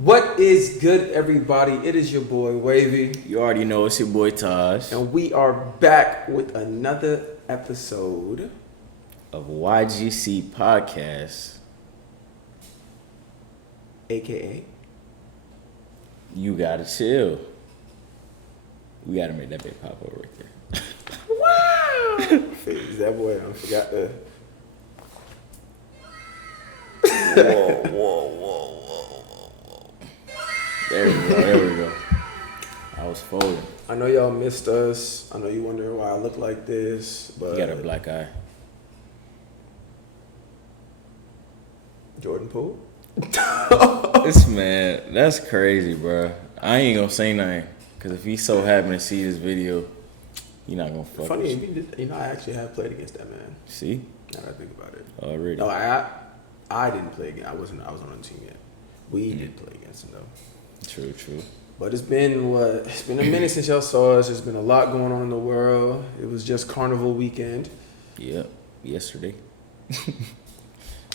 What is good, everybody? It is your boy Wavy, You already know it's your boy Taj and we are back with another episode. of YGC Podcast. AKA, You gotta chill. We gotta make that big pop up right there. wow! Is that boy? I forgot the. Whoa. There we go. I was folding. I know y'all missed us. I know you wondering why I look like this, but You got a black eye. Jordan Poole. This man, that's crazy, bro. I ain't gonna say nothing. Cause if he so happen to see this video, he not gonna fuck Funny, with you. I actually have played against that man. See? Now that I think about it. Already. No, I didn't play against. I was on the team yet. We did play against him though. True. But it's been a minute since y'all saw us. There's been a lot going on in the world. It was just Carnival weekend Yep. Yesterday.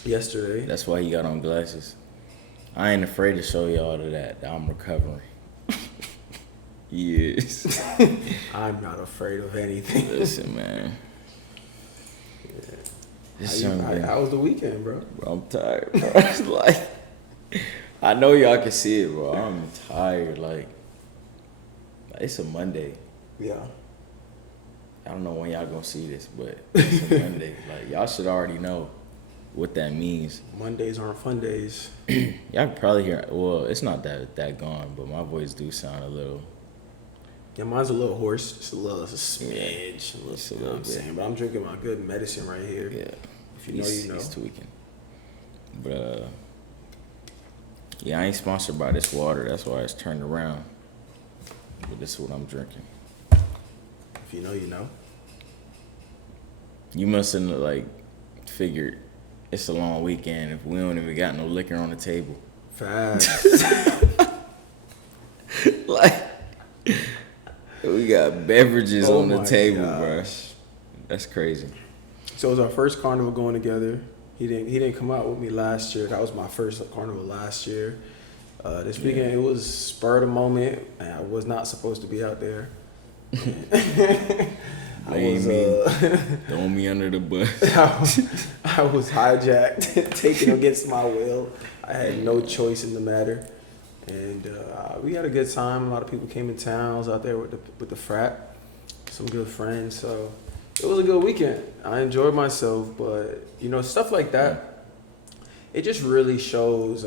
yesterday. That's why he got on glasses. I ain't afraid to show y'all that I'm recovering. He is. I'm not afraid of anything. Listen, man. This young man, How was the weekend, bro? bro, I'm tired, bro. It's like, I know y'all can see it, bro. I'm tired. Like, it's a Monday. Yeah. I don't know when y'all gonna see this, but it's a Monday. Like, y'all should already know what that means. Mondays aren't fun days. Y'all can probably hear. Well, it's not that gone, but my voice do sound a little. Yeah, mine's a little hoarse. It's a smidge. Just a You know little what I'm bit. saying? But I'm drinking my good medicine right here. Yeah. If you know, you know. He's tweaking. But yeah, I ain't sponsored by this water. That's why it's turned around. But this is what I'm drinking. If you know, you know. You mustn't like figured it's a long weekend if we don't even got no liquor on the table. Fast. Like we got beverages Oh on the my table, gosh. bro. That's crazy. So it was our first carnival going together. He didn't come out with me last year. That was my first carnival last year. This weekend it was spur of the moment. And I was not supposed to be out there. Throw me under the bus. I was hijacked, taken against my will. I had no choice in the matter, and we had a good time. A lot of people came in town. I was out there with the frat, some good friends. So it was a good weekend. I enjoyed myself, but stuff like that, it just really shows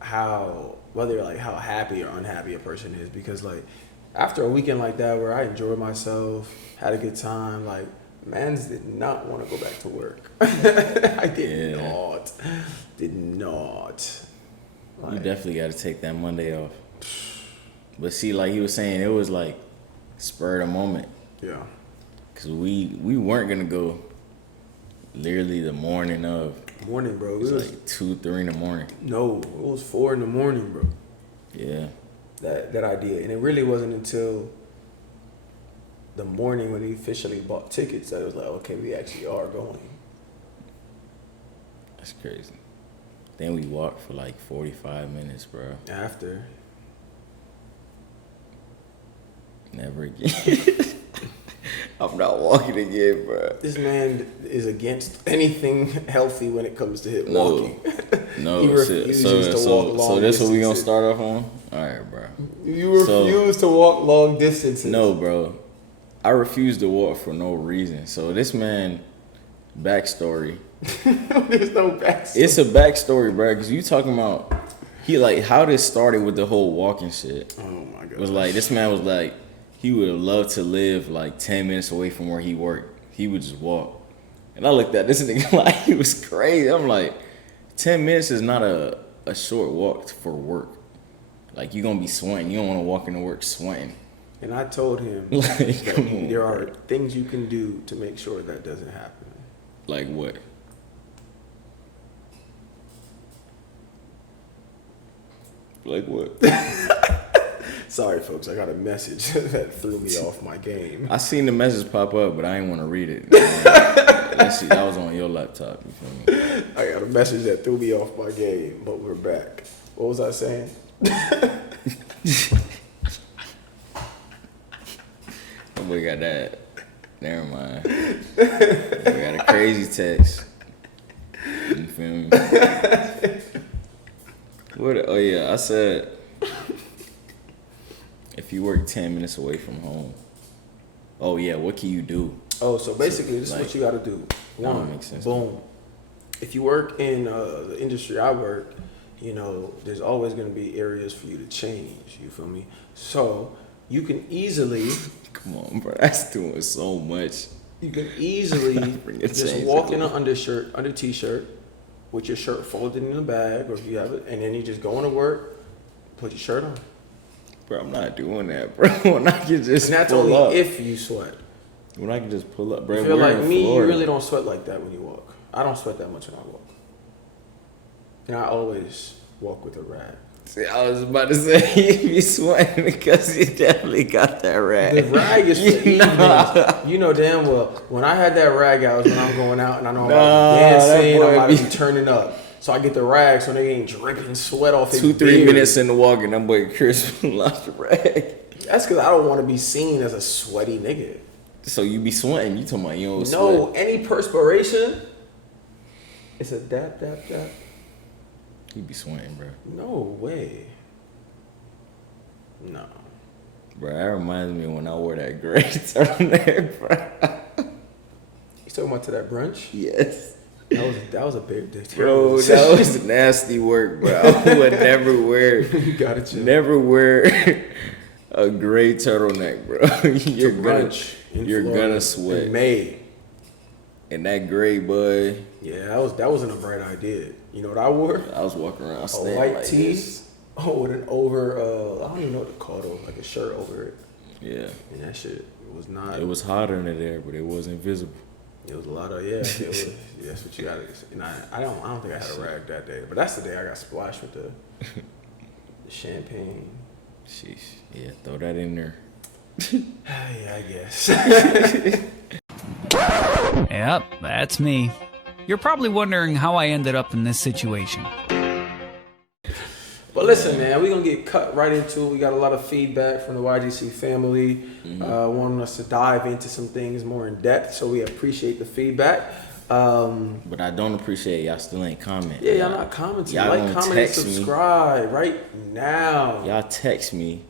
how happy or unhappy a person is, because like after a weekend like that where I enjoyed myself, had a good time, like mans did not want to go back to work. I did not. You definitely got to take that Monday off. But see, like he was saying, it was like spur of the moment. Yeah. Cause we weren't gonna go literally the morning of. Morning, bro. It was like 2-3 in the morning. No, it was 4 in the morning, bro. Yeah. That idea, and it really wasn't until the morning when we officially bought tickets that it was like, okay, we actually are going. That's crazy. Then we walked for like 45 minutes, bro. After. Never again. I'm not walking again, bro. This man is against anything healthy when it comes to him walking. No, He refuses to walk long so that's what we gonna distances. start off on? All right, bro. You refuse to walk long distances. No, bro. I refuse to walk for no reason. So this man, backstory. There's no backstory. It's a backstory, bro. Cause you talking about how this started with the whole walking shit. Oh my god. Was like this man was like he would have loved to live like 10 minutes away from where he worked. He would just walk. And I looked at this nigga like he was crazy. I'm like, 10 minutes is not a short walk for work. Like you gonna be sweating. You don't want to walk into work sweating. And I told him Like, that come on, there bro. are things you can do to make sure that doesn't happen. Like what? Like what? Sorry, folks. I got a message that threw me off my game. I seen the message pop up, but I didn't want to read it. Let's see, that was on your laptop. You feel me? I got a message that threw me off my game, but we're back. What was I saying? Oh, we got that. Never mind. We got a crazy text. You feel me? Oh yeah, I said if you work 10 minutes away from home. Oh yeah, what can you do? Oh, so basically, this is what you got to do. One, makes sense. Boom. If you work in the industry I work, you know, there's always going to be areas for you to change. You feel me? So you can easily. Come on, bro. That's doing so much. You can easily just walk in an under t-shirt, with your shirt folded in the bag, or if you have it, and then you just go into work, put your shirt on. Bro, I'm not doing that, bro. When I can just and that's pull only up. if you sweat. When I can just pull up, bro. You feel like me, you really don't sweat like that when you walk. I don't sweat that much when I walk. And I always walk with a rag. See, I was about to say you sweating because you definitely got that rag. The rag is for evenings. You know damn well when I had that rag out was when I'm going out and I know I'm about to be dancing, I'm about to be turning up. So I get the rag so they ain't dripping sweat off his 2-3 beard. minutes in the walk and that boy Chris lost the rag. That's because I don't want to be seen as a sweaty nigga. So you be sweating? You talking about you don't sweat? No, any perspiration, it's a dap. You be sweating, bro. No way. No. Bro, that reminds me of when I wore that gray turtleneck, bro. You talking about to that brunch? Yes. That was a big dick. Bro, that was nasty work, bro. I would never wear. You gotta chill. Never wear a gray turtleneck, bro. You're gonna sweat. In May. And that gray, boy. Yeah, that wasn't a bright idea. You know what I wore? I was walking around a standing white like tee. this. Oh, with an over. I don't even know what to call it. Like a shirt over it. Yeah. And that shit was not. It was hotter in there, but it wasn't visible. It was a lot of It was, that's what you got to. And I don't think I had a rag that day, but that's the day I got splashed with the champagne. Sheesh. Yeah, throw that in there. Yeah, I guess. Yep, that's me. You're probably wondering how I ended up in this situation. But listen, man, we're going to get cut right into it. We got a lot of feedback from the YGC family, wanting us to dive into some things more in depth, so we appreciate the feedback. But I don't appreciate y'all still ain't comment. Yeah, y'all not commenting. Y'all like, comment, and subscribe right now. Y'all text me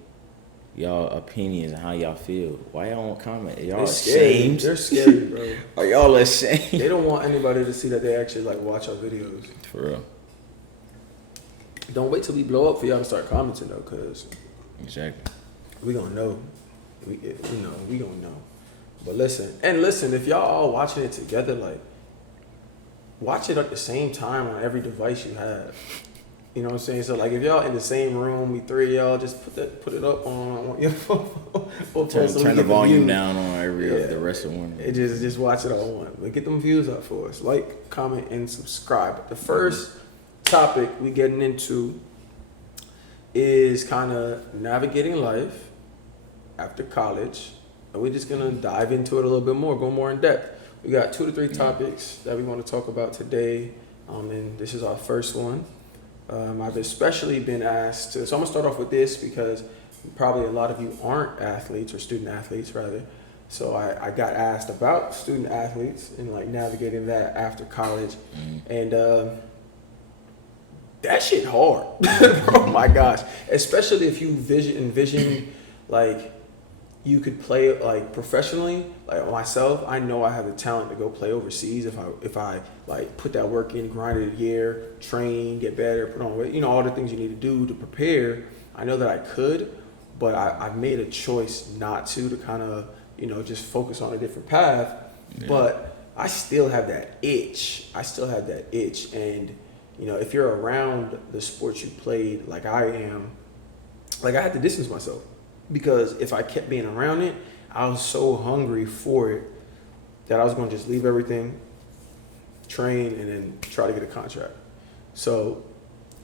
y'all opinions and how y'all feel. Why y'all won't comment? Are y'all ashamed? They're scary, bro. Are y'all ashamed? They don't want anybody to see that they actually like watch our videos. For real. Don't wait till we blow up for y'all to start commenting though, cause exactly. We gonna know. We gonna know. But listen, if y'all all watching it together, like watch it at the same time on every device you have. You know what I'm saying? So like if y'all in the same room, we three of y'all, just put it up on your phone. Turn the volume down on the rest of one. Just watch it all one. But get them views up for us. Like, comment, and subscribe. The first topic we getting into is kind of navigating life after college. And we're just gonna dive into it a little bit more, go more in depth. We got 2 to 3 topics that we want to talk about today. And this is our first one. I've especially been asked to, so I'm gonna start off with this because probably a lot of you aren't athletes or student athletes rather. So I got asked about student athletes and like navigating that after college. And that shit hard. Oh my gosh. Especially if you envision like you could play like professionally. Like myself, I know I have the talent to go play overseas if I like put that work in, grind it a year, train, get better, put on weight, all the things you need to do to prepare. I know that I could, but I've made a choice not to kind of, just focus on a different path. Yeah. But I still have that itch. And, if you're around the sports you played like I am, like I had to distance myself. Because if I kept being around it, I was so hungry for it that I was going to just leave everything, train, and then try to get a contract. So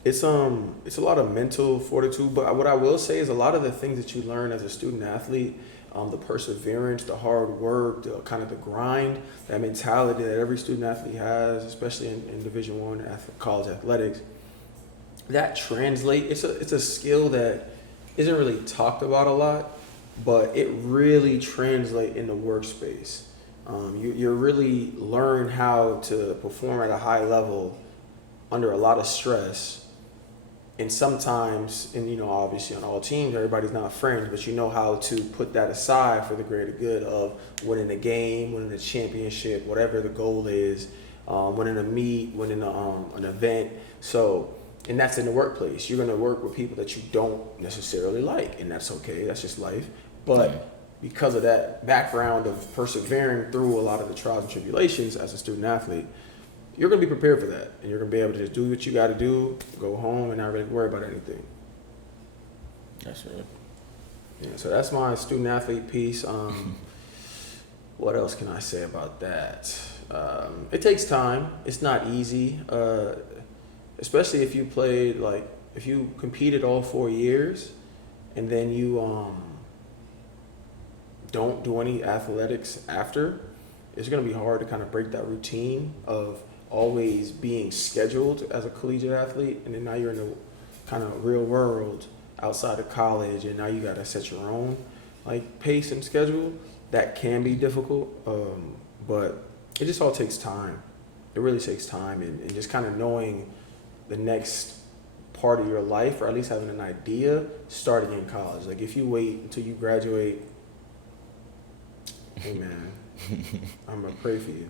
it's a lot of mental fortitude. But what I will say is a lot of the things that you learn as a student athlete, the perseverance, the hard work, the kind of the grind, that mentality that every student athlete has, especially in Division I college athletics, that translate. It's a skill that isn't really talked about a lot, but it really translate in the workspace. You really learn how to perform at a high level under a lot of stress. And sometimes, and obviously on all teams, everybody's not friends, but you know how to put that aside for the greater good of winning a game, winning a championship, whatever the goal is, winning a meet, winning an event. So, and that's in the workplace. You're going to work with people that you don't necessarily like, and that's okay. That's just life. But because of that background of persevering through a lot of the trials and tribulations as a student athlete, you're going to be prepared for that, and you're going to be able to just do what you got to do, go home, and not really worry about anything. That's right. Yeah, so that's my student athlete piece. What else can I say about that? It takes time. It's not easy, especially if you played, like, if you competed all 4 years, and then you don't do any athletics after. It's going to be hard to kind of break that routine of always being scheduled as a collegiate athlete, and then now you're in the kind of real world outside of college, and now you got to set your own like pace and schedule. That can be difficult, but it just all takes time. It really takes time, and just kind of knowing the next part of your life, or at least having an idea starting in college. Like if you wait until you graduate, hey man, I'm gonna pray for you,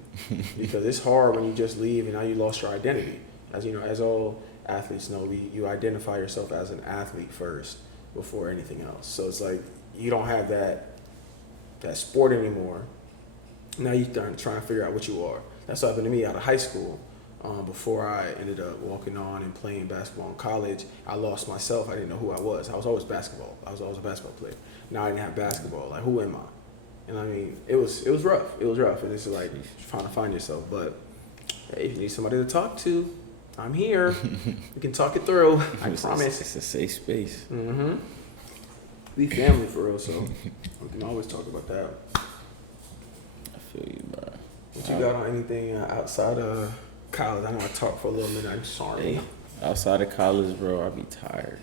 because it's hard when you just leave and now you lost your identity. As you know, as all athletes know, you identify yourself as an athlete first before anything else. So it's like you don't have that sport anymore. Now you're trying to figure out what you are. That's what happened to me out of high school. Before I ended up walking on and playing basketball in college, I lost myself. I didn't know who I was. I was always basketball. I was always a basketball player. Now I didn't have basketball. Like, who am I? And I mean, it was rough. It was rough, and it's like trying to find yourself. But hey, if you need somebody to talk to, I'm here. We can talk it through. I promise. It's a safe space. Mm-hmm. We family for real, so we can always talk about that. I feel you, bro. What you got on anything outside of college? I know I talked for a little minute. I'm sorry. Hey, outside of college, bro, I be tired.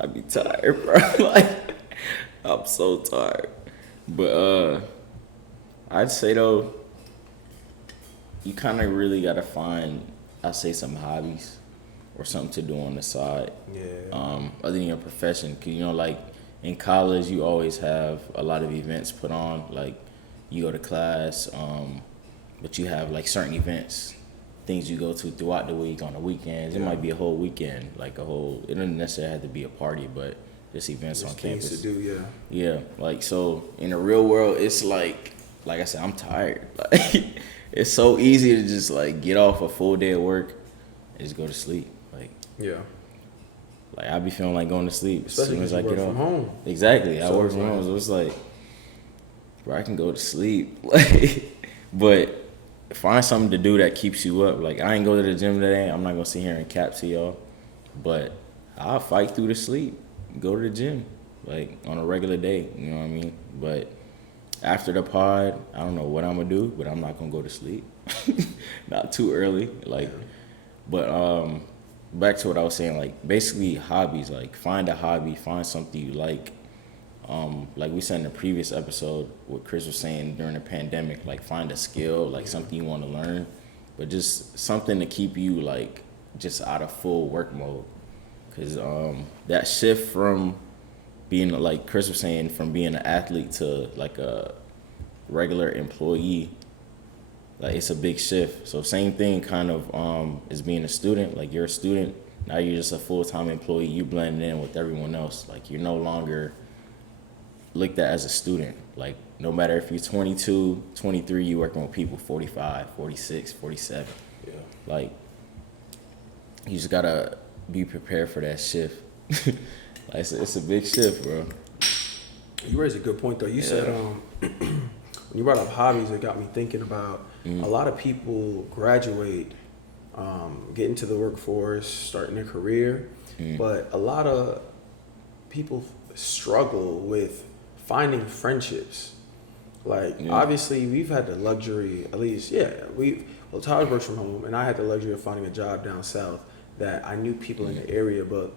I be tired, bro. Like, I'm so tired. But I'd say though, you kind of really gotta find, I'd say, some hobbies or something to do on the side. Yeah. Other than your profession, 'cause like in college, you always have a lot of events put on. Like you go to class, but you have like certain events, things you go to throughout the week on the weekends. It might be a whole weekend, like a whole. It doesn't necessarily have to be a party, but just events on campus. Things to do, yeah. Yeah, like so in the real world, it's like I said, I'm tired. Like it's so easy to just like get off a full day of work and just go to sleep. Yeah. Like I be feeling like going to sleep as Especially soon as I get off. from home. Exactly, I So work from home, so it's like, bro, I can go to sleep. Like, but find something to do that keeps you up. Like I ain't go to the gym today. I'm not gonna sit here and cap to y'all, but I'll fight through the sleep. Go to the gym, like on a regular day. You know what I mean? But after the pod, I don't know what I'm gonna do, but I'm not gonna go to sleep. Not too early, like. But back to what I was saying, like basically hobbies. Like find a hobby, find something you like. Like we said in the previous episode, what Chris was saying during the pandemic, like find a skill, like something you want to learn, but just something to keep you like just out of full work mode. Cause that shift from being, like Chris was saying, from being an athlete to like a regular employee, like it's a big shift. So same thing kind of as being a student. Like you're a student, now you're just a full-time employee. You blend in with everyone else. Like you're no longer looked at as a student. Like no matter if you're 22, 23, you're working with people 45, 46, 47. Yeah. Like you just gotta be prepared for that shift. Like it's a big shift, bro. You raised a good point though. You said when you brought up hobbies, it got me thinking about a lot of people graduate, get into the workforce, starting their career, but a lot of people struggle with finding friendships. Like obviously we've had the luxury, at least Tyler works from home, and I had the luxury of finding a job down south that I knew people in the area, but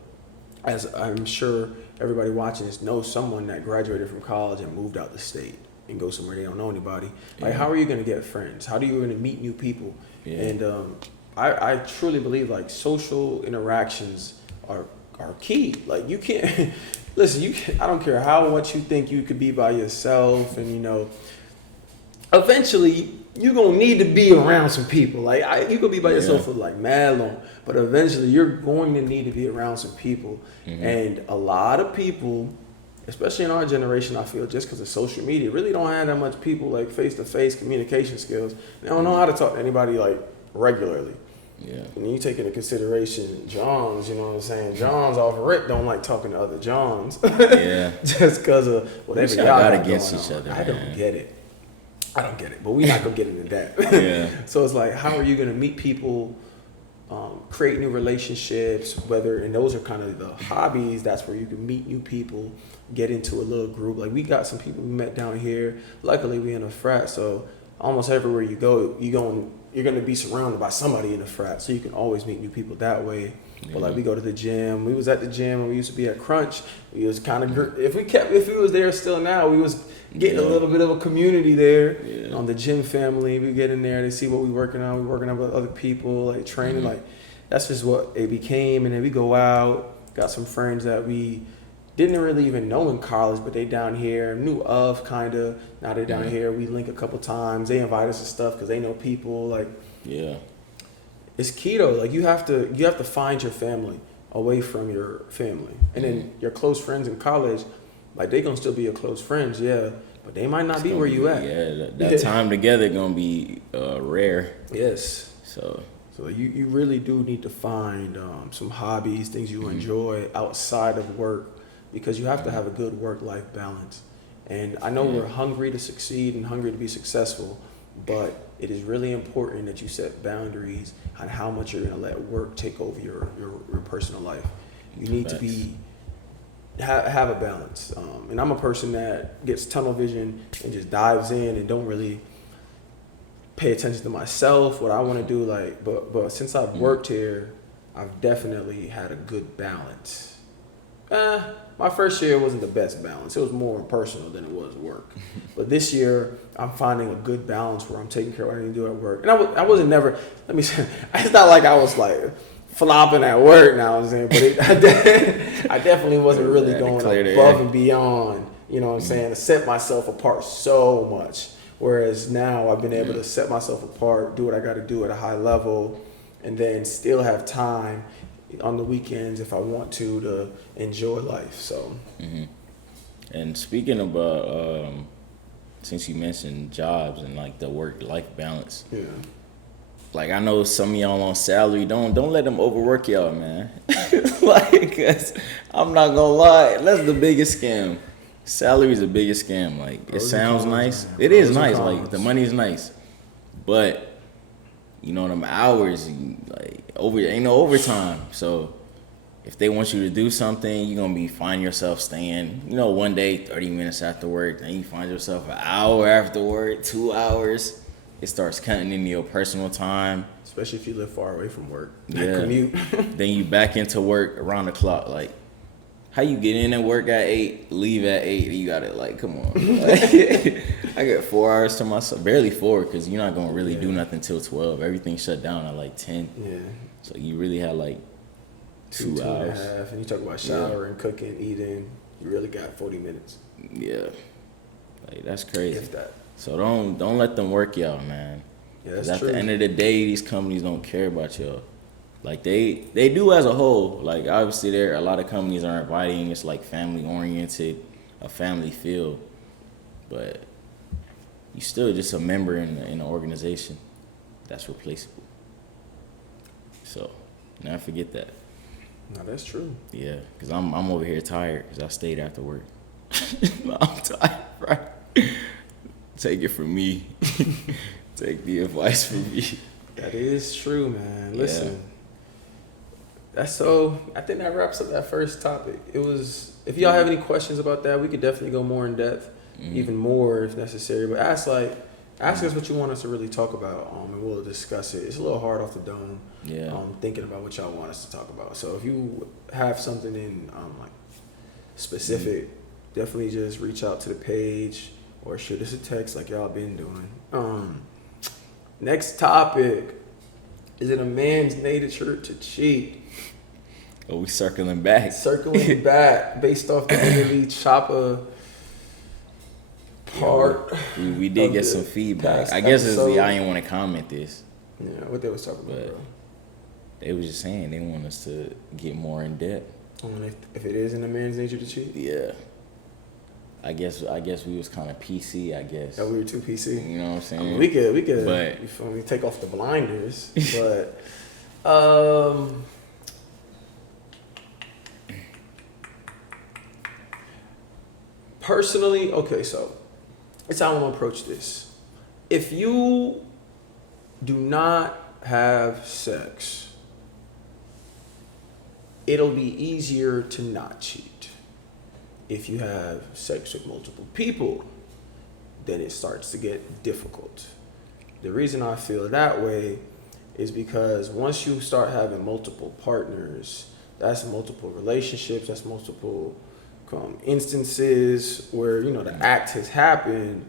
as I'm sure everybody watching this knows someone that graduated from college and moved out the state and go somewhere they don't know anybody. Like, how are you going to get friends? How do you going to meet new people? And I truly believe like social interactions are key. Like, you can't listen. I don't care how much you think you could be by yourself, and you know, eventually you're gonna need to be around some people. Like, you could be by yourself for like mad long, but eventually you're going to need to be around some people. And a lot of people, especially in our generation, I feel, just because of social media, really don't have that much people like face-to-face communication skills. They don't know how to talk to anybody like regularly. Yeah. And you take into consideration Johns, you know what I'm saying? Johns off rip don't like talking to other Johns. Yeah. Just because of whatever y'all got got against going each on. other. I don't get it. But we're not going to get into that. Yeah. So it's like, how are you going to meet people, create new relationships, and those are kind of the hobbies. That's where you can meet new people, get into a little group. Like, we got some people we met down here. Luckily, we in a frat, so almost everywhere you go, you're going to be surrounded by somebody in a frat, so you can always meet new people that way. But like, we go to the gym. We was at the gym when we used to be at Crunch. We was kind of, if we was there still now, we was getting a little bit of a community there on the gym family. We get in there, they see what we working on. We working on with other people, like training. Like, that's just what it became. And then we go out, got some friends that we didn't really even know in college, but they down here, knew of kind of. Now they're down here. We link a couple times. They invite us to stuff because they know people. Like, it's key though. Like, you have to find your family away from your family, and then your close friends in college, like, they gonna still be your close friends, but they might not be where you at. That time together gonna be rare. Yes. So you really do need to find some hobbies, things you enjoy outside of work, because you have to have a good work-life balance. And I know we're hungry to succeed and hungry to be successful, but it is really important that you set boundaries on how much you're going to let work take over your personal life. You need to have a balance. And I'm a person that gets tunnel vision and just dives in and don't really pay attention to myself, what I want to do. Like, but since I've worked here, I've definitely had a good balance. My first year wasn't the best balance. It was more personal than it was work. But this year, I'm finding a good balance where I'm taking care of what I need to do at work. And I wasn't never, let me say, it's not like I was like flopping at work now, I'm saying, but I definitely wasn't really going above and beyond, you know what I'm saying, to set myself apart so much. Whereas now I've been able to set myself apart, do what I got to do at a high level, and then still have time on the weekends if I want to enjoy life. So And speaking about since you mentioned jobs and like the work-life balance, like, I know some of y'all on salary, don't let them overwork y'all, man. Like, 'cause I'm not gonna lie, that's the biggest scam. Salary is the biggest scam. Like, it sounds nice, it is nice, like the money's nice, but you know, them hours, like, ain't no overtime. So if they want you to do something, you're going to find yourself staying, you know, one day, 30 minutes after work. Then you find yourself an hour after work, 2 hours. It starts cutting into your personal time. Especially if you live far away from work. Commute. Then you back into work around the clock. Like, how you get in at work at 8, leave at 8, you got it, like, come on. Like, I got 4 hours to myself, barely 4, because you're not going to really do nothing till 12. Everything shut down at like 10. Yeah. So you really had like 2 hours. 2.5, and you talk about showering, cooking, eating, you really got 40 minutes. Yeah. Like, that's crazy. If that. So don't let them work y'all, man. Yeah, that's true. At the end of the day, these companies don't care about y'all. Like, they do as a whole. Like, obviously, a lot of companies are inviting. It's like family oriented, a family feel, but you still just a member in the organization that's replaceable. So never forget that. No, that's true. Yeah, because I'm over here tired because I stayed after work. I'm tired, right? Take it from me. Take the advice from me. That is true, man. Listen. I think that wraps up that first topic. It was, if y'all have any questions about that, we could definitely go more in depth, even more if necessary. But Ask us what you want us to really talk about, and we'll discuss it. It's a little hard off the dome. Yeah. Thinking about what y'all want us to talk about. So if you have something in like specific, definitely just reach out to the page or shoot us a text like y'all been doing. Next topic: is it a man's nature to cheat? Oh, we circling back. Circling back based off the Italy Chopper part. We did get some feedback. past I guess it's episode. I didn't want to comment this. Yeah, what they was talking about, But bro. they was just saying they want us to get more in depth. If it is in a man's nature to cheat, Yeah. I guess we was kind of PC. I guess. that we were too PC. You know what I'm saying? I mean, we could, But- you feel me, take off the blinders, but personally, okay, so it's how I'm gonna approach this. If you do not have sex, it'll be easier to not cheat. If you have sex with multiple people, then it starts to get difficult. The reason I feel that way is because once you start having multiple partners, that's multiple relationships, that's multiple instances where, you know, the act has happened,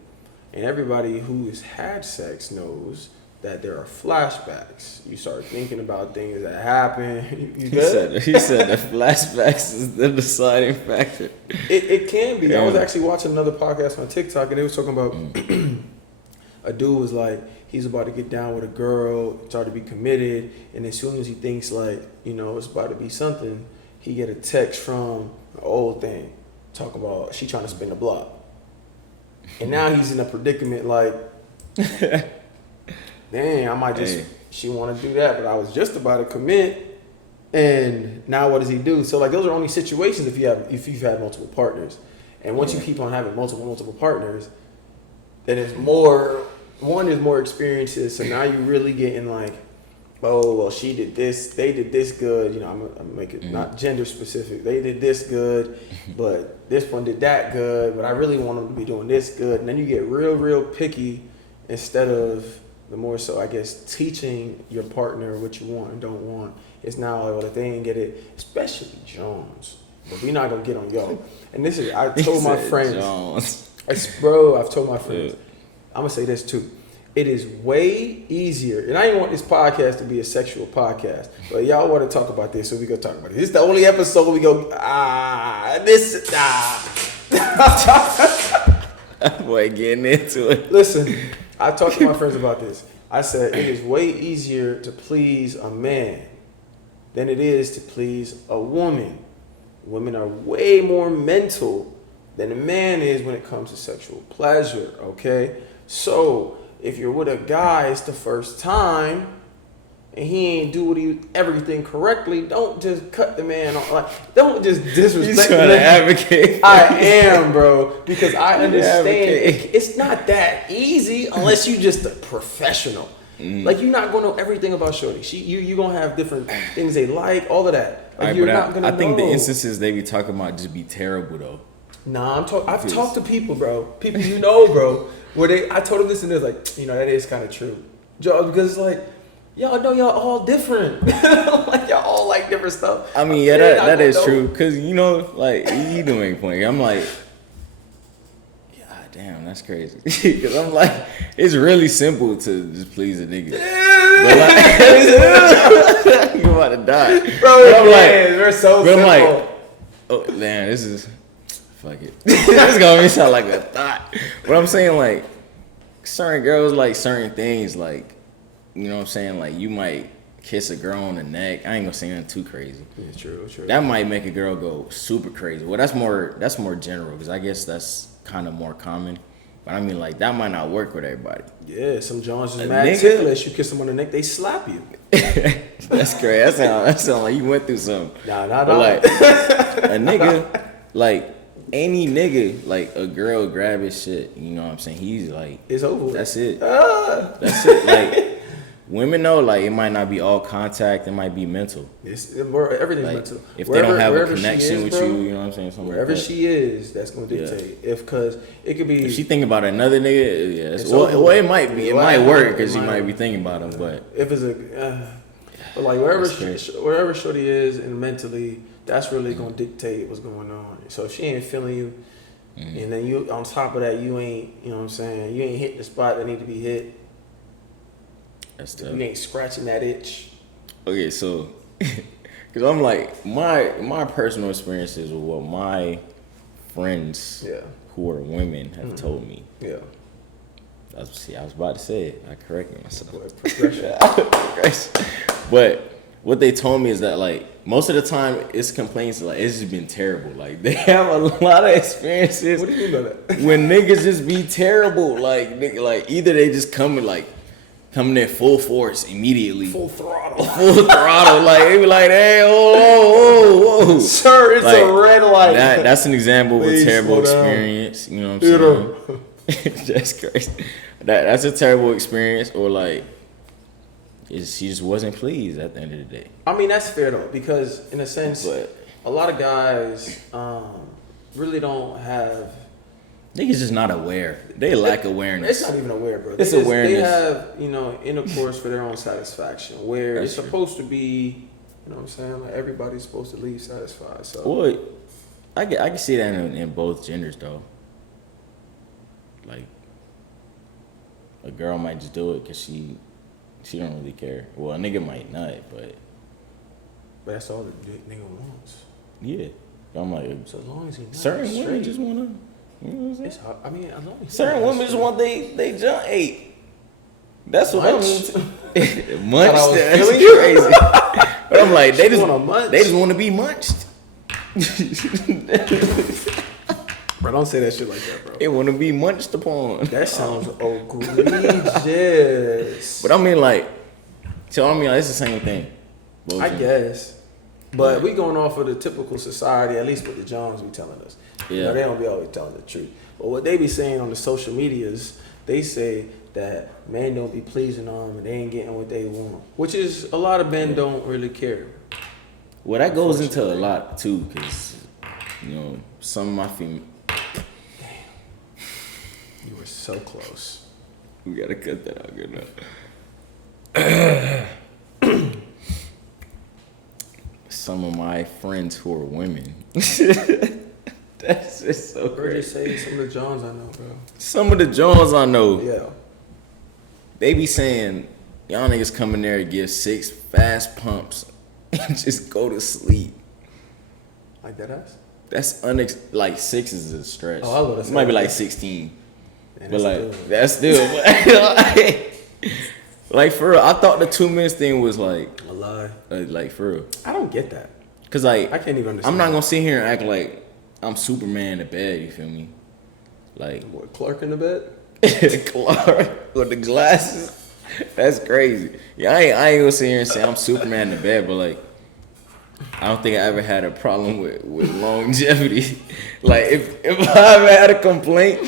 and everybody who has had sex knows that there are flashbacks. You start thinking about things that happen. You good? He said the flashbacks is the deciding factor. It can be. I was Yeah. actually watching another podcast on TikTok, and they was talking about a dude was like, he's about to get down with a girl, start to be committed, and as soon as he thinks like, you know, it's about to be something, he get a text from an old thing talking about she trying to spin the block. And now he's in a predicament like, dang, I might just, she want to do that, but I was just about to commit, and now what does he do? So like those are only situations if you've had multiple partners, and once you keep on having multiple partners, then it's more. One is more experiences, so now you really getting like, oh well, she did this, they did this good. You know, I'm gonna make it not gender specific. They did this good, but this one did that good. But I really want them to be doing this good, and then you get real picky instead of the more so, I guess, teaching your partner what you want and don't want. It's now like, well, if they ain't get it, especially Jones. But we're not gonna get on y'all. And this is, I told my friends, I've told my friends, I'm gonna say this too. It is way easier, and I didn't want this podcast to be a sexual podcast, but y'all want to talk about this, so we go talk about it. This is the only episode we go, Boy, getting into it. Listen, I talked to my friends about this. I said it is way easier to please a man than it is to please a woman. Women are way more mental than a man is when it comes to sexual pleasure, okay? So if you're with a guy, it's the first time, and he ain't do everything correctly, don't just cut the man off. Like, don't just disrespect He's trying to advocate. I am, bro, because I understand advocate. it's not that easy unless you just a professional. Like, you're not gonna know everything about shorty. You gonna have different things they like, all of that. Like, Right, you're but not gonna I think know. the instances they be talking about just be terrible though. Nah, I've talked to people, bro. People you know, bro. Where I told them this and they're like, you know, that is kind of true. Because it's like, y'all know y'all all different. Like, y'all all like different stuff. I mean, yeah, They're not that gonna is know. true. Cause you know, like you do make a point. I'm like, yeah, damn, that's crazy. Cause I'm like, it's really simple to just please a nigga. But like, you about to die, Bro, But I'm man, we're so but I'm simple. like, oh damn, this is fuck it. This is gonna sound like a thought. But I'm saying like, certain girls like certain things. Like, you know what I'm saying? Like, you might kiss a girl on the neck. I ain't gonna say nothing too crazy. Yeah, true. That might make a girl go super crazy. Well, that's more general because I guess that's kind of more common. But I mean, like, that might not work with everybody. Yeah, some Jones is A mad nigga? ticklish. You kiss them on the neck, they slap you. That's crazy. That sound like you went through something. Nah. But like a nigga, like any nigga, like a girl grab his shit. You know what I'm saying? He's like, It's over with. that's it. Ah. That's it. Like women though, like it might not be all contact, it might be mental. Everything's Like, mental. if they don't have a connection is, with bro, you, you know what I'm saying? Something wherever like that. she is, that's gonna dictate. Because it could be. If she think about another nigga, yeah. It's Well, over. it might be. It might work because you might be thinking about him, but if it's but like wherever shorty is and mentally, that's really gonna dictate what's going on. So if she ain't feeling you, and then you on top of that, you ain't, you know what I'm saying, you ain't hitting the spot that need to be hit. that's tough. You ain't scratching that itch. Okay, so because I'm like my personal experiences with what my friends who are women have told me. Yeah. I was about to say it. I corrected myself. Progression. But what they told me is that like most of the time it's complaints like it's just been terrible. Like they have a lot of experiences. What do you mean by that? When niggas just be terrible, like either they just coming in full force immediately, Full throttle. like they be like, hey, whoa, Sir, it's like, a red light. That's an example of a Please terrible slow down. experience. You know what I'm saying? That's crazy. That's a terrible experience, or like she just wasn't pleased at the end of the day. I mean, that's fair though, because in a sense, But a lot of guys really don't have. niggas just not aware. They lack awareness. It's not even aware, bro. It's They awareness. They have, intercourse for their own satisfaction, where That's it's true. supposed to be, you know what I'm saying? Like everybody's supposed to leave satisfied. So Well, I can see that in both genders though. Like a girl might just do it because she don't really care. Well, a nigga might not, but that's all the nigga wants. yeah. I'm like, So as long as he certain straight, women just wanna. You know what I'm saying? It's hard. I mean, as long as Certain he's women just straight. want they jump ate. That's what Munched? I'm munched. was That's feeling crazy. But I'm like, they She just wanna munch. they just want to be munched. Bro, don't say that shit like that, bro. They want to be munched upon. That sounds egregious. But I mean, like, so I mean, like, it's the same thing. I guess. But we going off of the typical society, at least what the Johns be telling us. Yeah. They don't be always telling the truth. But what they be saying on the social medias, they say that men don't be pleasing them and they ain't getting what they want. Which is, a lot of men don't really care. Well, that goes into a lot too, because some of my female. You were so close. We gotta cut that out good enough. Some of my friends who are women. That's just so Or crazy. just say some of the Johns I know, bro. Some of the Jones I know, Yeah. they be saying, y'all niggas come in there and give 6 fast pumps and just go to sleep. Like that ass? That's like 6 is a stretch. Oh, I love that. It might be like 16. And But it's like good. that's still like for real, I thought the 2 minutes thing was like A lie. like for real. I don't get that. Cause like I can't even understand. I'm not gonna sit here and act like I'm Superman in the bed. You feel me? Like What, Clark in the bed? Clark with the glasses. That's crazy. Yeah, I ain't gonna sit here and say I'm Superman in the bed, but like I don't think I ever had a problem with longevity. Like if I ever had a complaint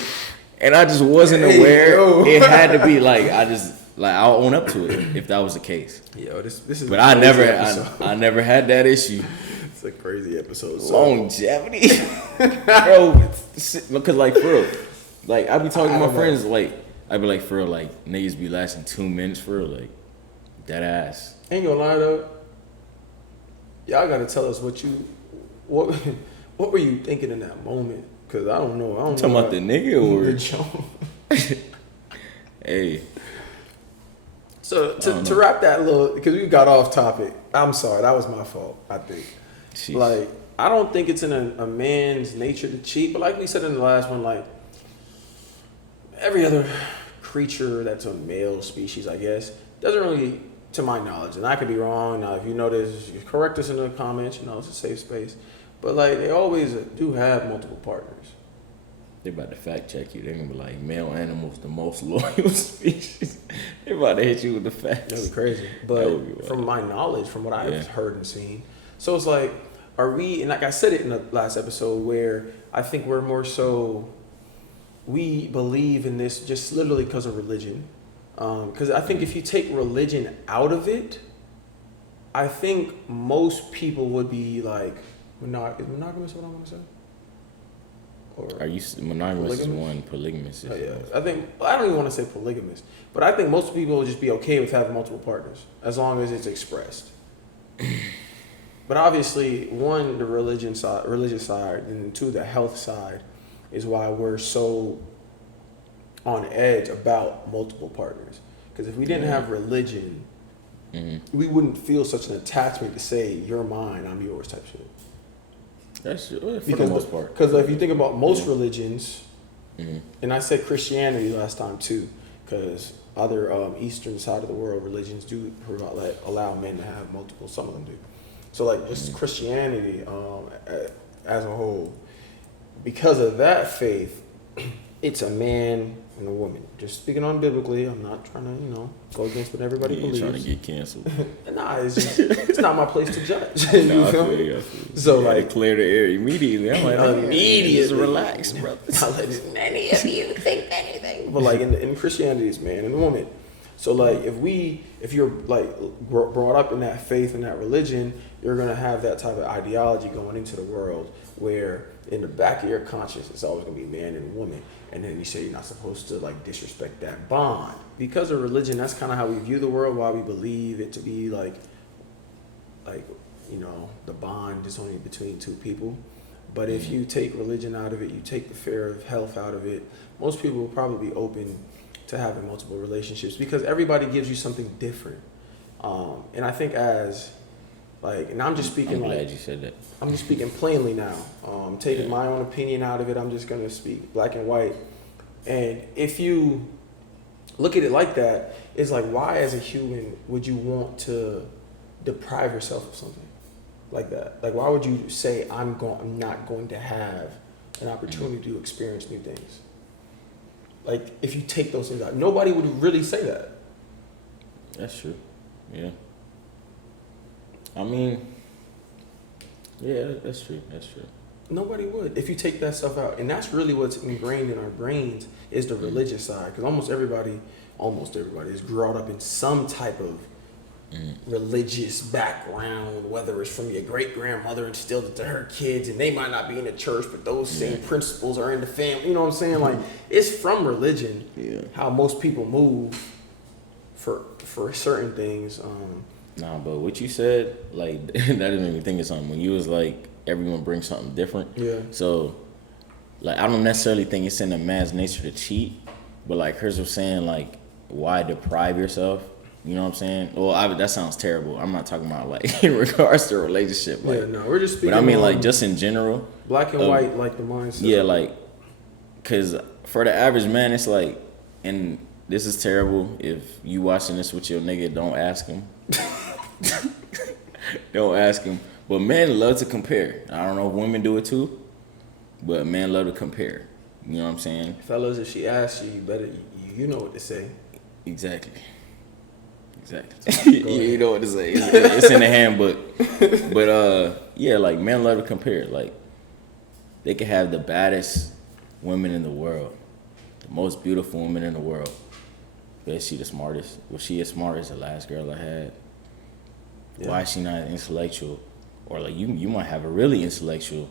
and I just wasn't aware, it had to be like I'll own up to it if that was the case. Yo, this is. But a I crazy episode. never had that issue. It's a crazy episode. So, Longevity, bro. Because like for real, like I be talking to my friends, like I be like for real, like niggas be lasting 2 minutes for real, like that ass. ain't gonna lie though. Y'all gotta tell us what were you thinking in that moment? Cause I don't know. I don't Talking know about the nigga or the John. hey. So to wrap that little, because we got off topic. I'm sorry, that was my fault. I think. Jeez. Like, I don't think it's in a man's nature to cheat, but like we said in the last one, like every other creature that's a male species, I guess, doesn't really, to my knowledge, and I could be wrong. Now, if you know this, you correct us in the comments. It's a safe space. But like, they always do have multiple partners. They about to fact check you. They're gonna be like, male animals the most loyal species. They about to hit you with the facts. That'd be crazy. That would be But wild. from my knowledge, from what I've Yeah. heard and seen, so it's like, are we? And like I said it in the last episode, where I think we're more so, we believe in this just literally because of religion. Because I think if you take religion out of it, I think most people would be like, is monogamous what I want to say? Or Are you monogamous is polygamous? one, polygamous is Yeah, I don't even want to say polygamous, but I think most people will just be okay with having multiple partners as long as it's expressed. But obviously, one, the religious side, and two, the health side, is why we're so on edge about multiple partners. Because if we didn't have religion, we wouldn't feel such an attachment to say you're mine, I'm yours type shit. That's for the most part. Because if you think about most religions, and I said Christianity last time too, because other Eastern side of the world religions do allow men to have multiple. Some of them do. So like just Christianity as a whole, because of that faith, it's a man and a woman. Just speaking on biblically, I'm not trying to go against what everybody believes. Trying to get canceled. Nah, it's not my place to judge. You feel me? So like clear the air immediately. I'm like, immediately, just relax, brother. Not letting any of you think anything. But like in Christianity, it's man and woman. So like if you're like brought up in that faith and that religion, you're gonna have that type of ideology going into the world where in the back of your conscience it's always gonna be man and woman. And then you say you're not supposed to like disrespect that bond. Because of religion, that's kind of how we view the world, why we believe it to be like the bond is only between two people. But if you take religion out of it, you take the fear of health out of it, most people will probably be open to having multiple relationships because everybody gives you something different. And I think and I'm just speaking I'm glad you said that. I'm just speaking plainly now. Taking my own opinion out of it, I'm just gonna speak black and white. And if you look at it like that, it's like, why as a human would you want to deprive yourself of something like that? Like, why would you say I'm not going to have an opportunity to experience new things? Like, if you take those things out, nobody would really say that. That's true. Yeah. I mean, yeah, that's true. That's true. Nobody would if you take that stuff out. And that's really what's ingrained in our brains is the religious side. Because almost everybody is brought up in some type of religious background, whether it's from your great-grandmother instilled it to her kids, and they might not be in the church, but those same principles are in the family. You know what I'm saying? Like, it's from religion how most people move for certain things. Nah, but what you said, like, that didn't make me think of something. When you was like, everyone brings something different. Yeah. So, like, I don't necessarily think it's in a man's nature to cheat, but like Chris was saying, like, why deprive yourself? You know what I'm saying? Well, that sounds terrible. I'm not talking about like in regards to a relationship. Like, we're just speaking. But I mean, like, just in general. Black and white, like the mindset. Yeah, like, cause for the average man, it's like, and this is terrible. If you watching this with your nigga, don't ask him. Don't ask him. But men love to compare. I don't know if women do it too, but men love to compare. You know what I'm saying? Fellas, if she asks you, you better you know what to say. Exactly. You know what to say. It's in the handbook. But yeah, like, men love to compare. Like, they can have the baddest women in the world, the most beautiful woman in the world. But is she the smartest? Was she as smart as the last girl I had? Yeah. Why is she not intellectual? Or like, you might have a really intellectual.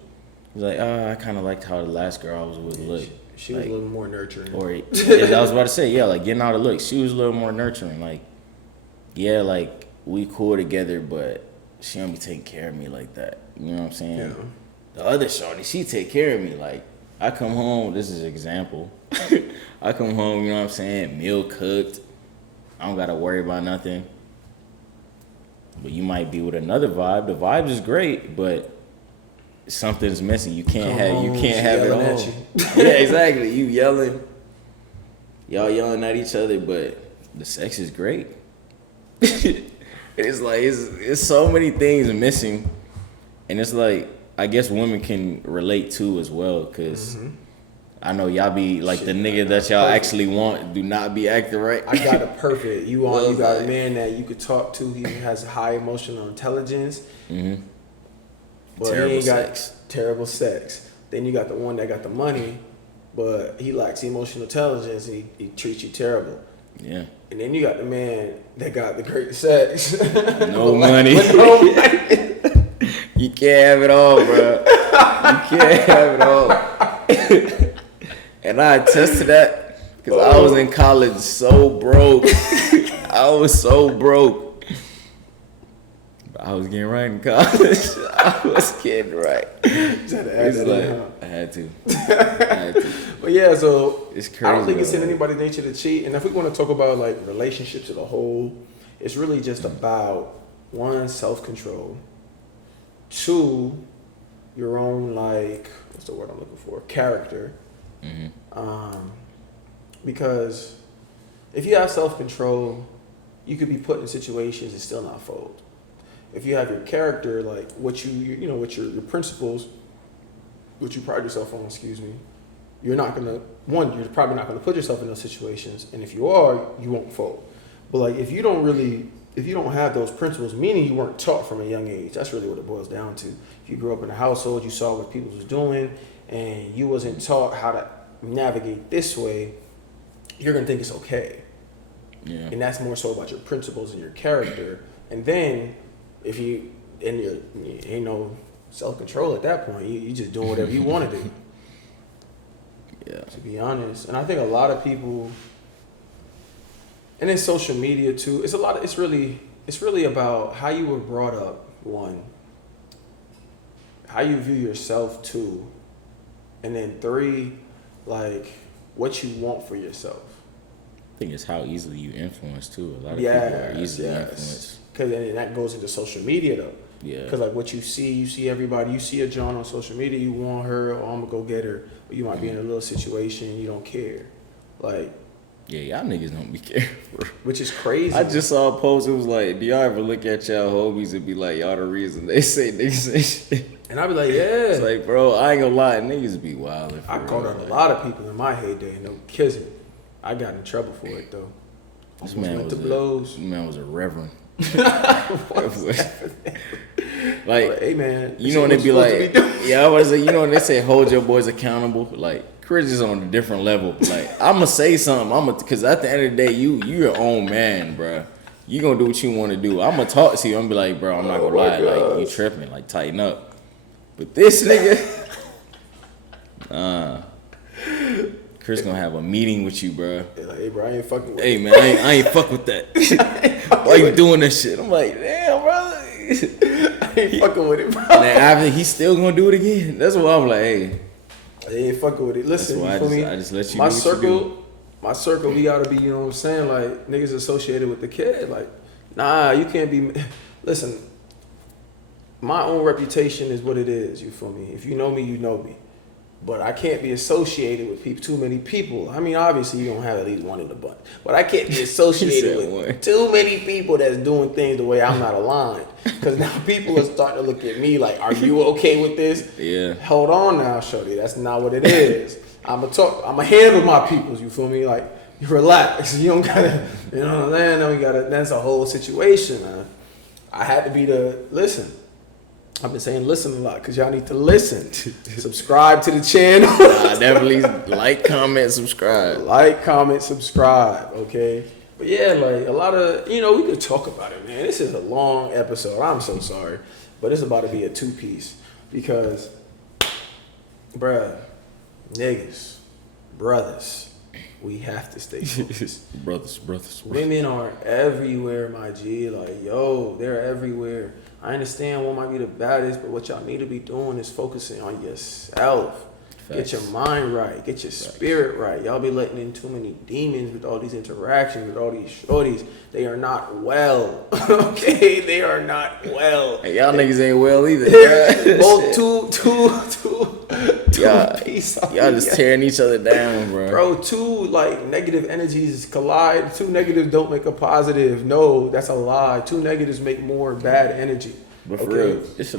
He's like, I kind of liked how the last girl I was with looked. She was a little more nurturing. Or I was about to say, yeah, like, getting out of look. She was a little more nurturing. Like, yeah, like, we cool together, but she don't be taking care of me like that. You know what I'm saying? Yeah. The other shorty, she take care of me. Like, I come home, this is an example. I come home, you know what I'm saying, meal cooked. I don't got to worry about nothing. But you might be with another vibe. The vibe is great, but something's missing. You can't have it all. Yeah, exactly. You yelling. Y'all yelling at each other, but the sex is great. It's like, it's so many things missing. And it's like, I guess women can relate too as well, because I know y'all be like, the nigga that y'all actually want do not be acting right. I got it perfect. You got a man that you could talk to. He has high emotional intelligence. But terrible he ain't sex. got terrible sex. Then you got the one that got the money, but he lacks emotional intelligence and he treats you terrible. Yeah. And then you got the man that got the great sex. No money. No money. You can't have it all, bro. You can't have it all. And I attest to that because I was in college so broke. I was so broke. But I was getting right in college. I was getting right. I had to. But yeah, so It's crazy. I don't think it's in anybody's nature to cheat. And if we want to talk about like relationships as a whole, it's really just about one, self-control, two, your own like what's the word I'm looking for? Character. Because if you have self-control, you could be put in situations and still not fold. If you have your character, like what you know, what your principles, what you pride yourself on, you're probably not gonna put yourself in those situations, and if you are, you won't fold. But like if you don't have those principles, meaning you weren't taught from a young age, that's really what it boils down to. If you grew up in a household, you saw what people was doing, and you wasn't taught how to navigate this way, you're gonna think it's okay. Yeah. And that's more so about your principles and your character. And then if you ain't no self-control at that point, you just doing whatever you want to do. Yeah. To be honest. And I think a lot of people, and in social media too, it's really about how you were brought up, one, how you view yourself, two, and then three, like what you want for yourself. I think it's how easily you influence too. A lot of people are easily influenced. Because then that goes into social media though. Yeah. Because like what you see everybody, you see a John on social media, you want her, or I'm gonna go get her, but you might be in a little situation, you don't care, like. Yeah, y'all niggas don't be careful. Which is crazy. I just saw a post. It was like, do y'all ever look at y'all homies and be like, y'all the reason they say niggas say shit? And I be like, yeah. It's like, bro, I ain't gonna lie, niggas be wildin'. I caught on a lot of people in my heyday, no kidding. I got in trouble for it though. This man was a reverend. Like, hey man, you know when they be like, yeah, I was like, you know when they say hold your boys accountable, like Chris is on a different level. Like I'ma say something, because at the end of the day, you your own man, bro. You gonna do what you want to do. I'ma talk to you. I'm be like, bro, I'm not gonna lie, like you tripping, like tighten up. But this nigga, Chris gonna have a meeting with you, bro. Like, hey, bro, I ain't fucking with Hey, man, I ain't fuck with that. Why you doing that shit? I'm like, damn, brother. I ain't fucking with it, bro. And then after, he's still gonna do it again. That's why I'm like, hey. I ain't fucking with it. Listen, that's why you I just let you my do what circle, you do. My circle, we gotta be, you know what I'm saying? Like, niggas associated with the kid. Like, nah, you can't be. Listen, my own reputation is what it is, you feel me? If you know me, you know me. But I can't be associated with too many people. I mean, obviously, you don't have at least one in the bunch. But I can't be associated with too many people that's doing things the way I'm not aligned. Because now people are starting to look at me like, are you okay with this? Yeah. Hold on now, shorty. That's not what it is. I'm a handle my peoples, you feel me? Like, you relax. You don't gotta, you know what I'm saying? No, that's a whole situation, man. I had to be listen. I've been saying listen a lot because y'all need to listen. Subscribe to the channel. Definitely like, comment, subscribe. Like, comment, subscribe, okay? But yeah, like a lot of, we could talk about it, man. This is a long episode. I'm so sorry. But it's about to be a 2-piece because, bruh, niggas, brothers, we have to stay focused. brothers. Women are everywhere, my G. Like, yo, they're everywhere. I understand one might be the baddest, but what y'all need to be doing is focusing on yourself. Facts. Get your mind right. Get your spirit right. Y'all be letting in too many demons with all these interactions, with all these shorties. They are not well. Okay? They are not well. Hey, y'all niggas ain't well either. Both y'all just tearing each other down, bro. Bro, two negative energies collide. Two negatives don't make a positive. No, that's a lie. Two negatives make more bad energy. But for real, it's